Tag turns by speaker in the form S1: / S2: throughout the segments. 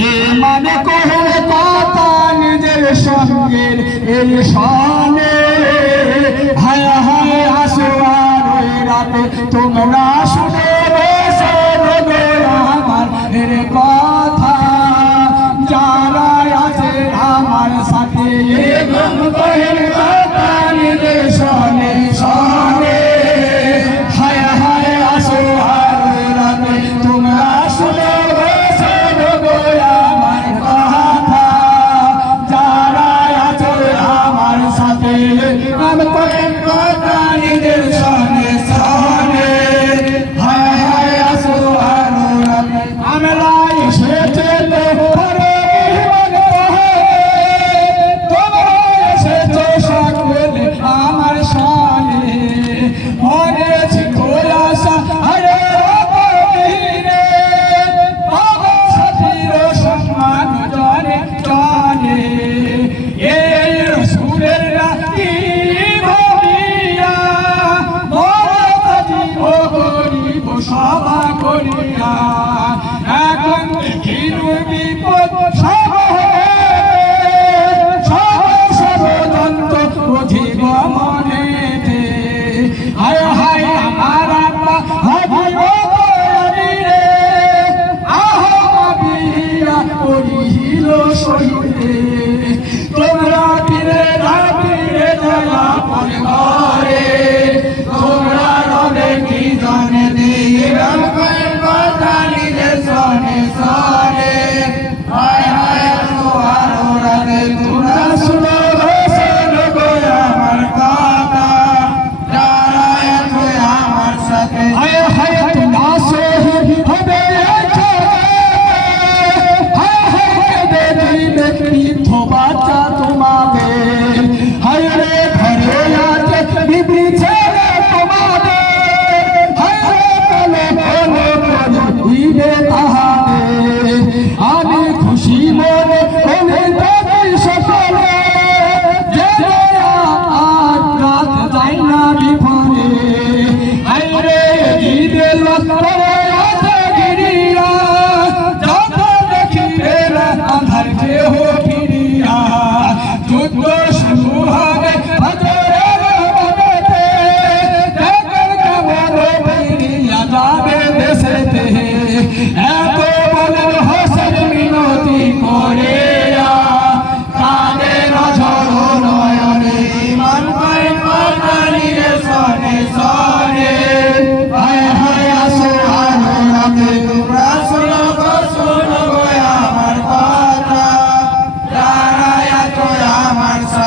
S1: ইমানে কহে কথা নিজের সঙ্গের এই সনে হায় হায় আসুয়ার রাতে তোমরা ক্ষমা করিয়া এখন বিপদ সব সব সব দন্ত বুঝিব মনে হায় হায় তোমরা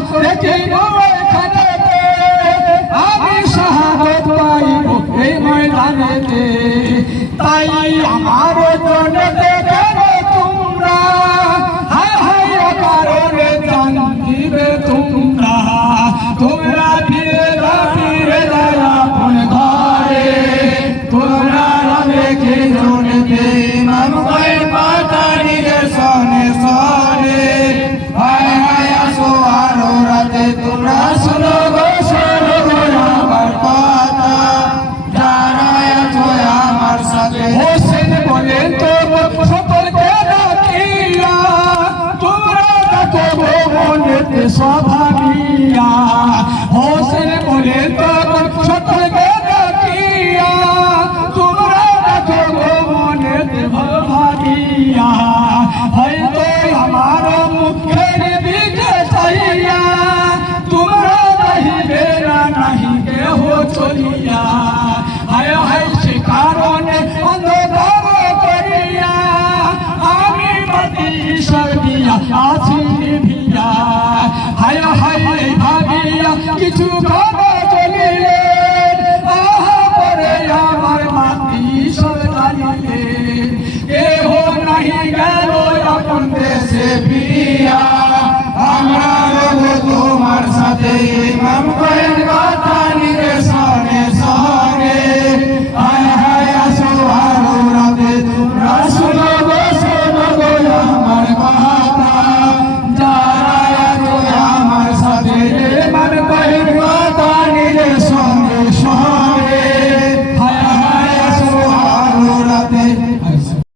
S1: দেখিব এখানেতে আমি আমার स्वभाविया हौसले बोले तो छुट गए किया। तुमरा देखो मोने भल भागिया। है तो हमारो मुखेर बीज सहिया। तुमरा नहीं बेरा नहीं के हो चलिया Obrigado.